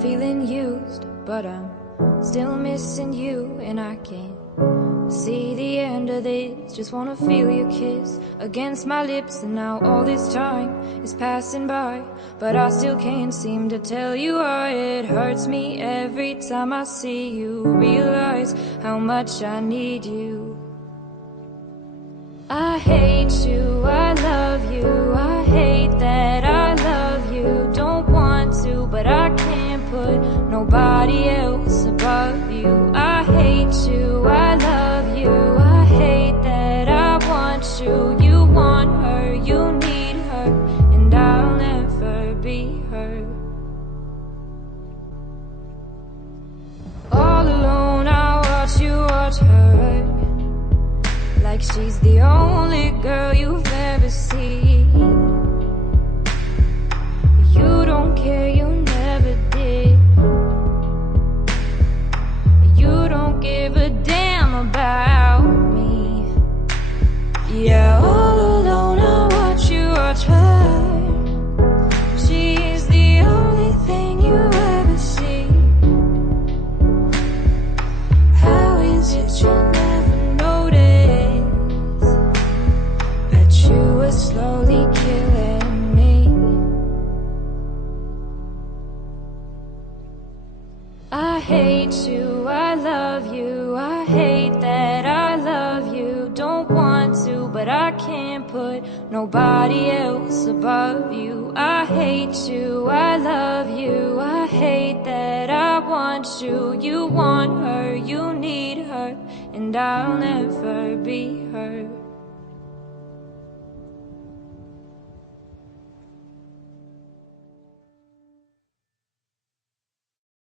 feeling used, but I'm still missing you, and I can't see the end of this. Just wanna feel your kiss against my lips, and now all this time is passing by, but I still can't seem to tell you why. It hurts me every time I see you, realize how much I need you. I hate you, I love you, I hate that I love you. Don't want to, but I can't put nobody else above you. I hate you, I love you, I hate that I want you. You want her, you need her, and I'll never be her. All alone I watch you watch her, like she's the only girl you've ever seen. You don't care, you never did. You don't give a damn about me. Yeah, all alone I watch you watch her. She's the only thing you ever see. How is it you never notice that you were slowly killing me? I hate you, I love you, I hate that I love you. Don't want to, but I can't put nobody else above you. I hate you, I love you, I hate that I want you. You want her, you need her, and I'll never be her.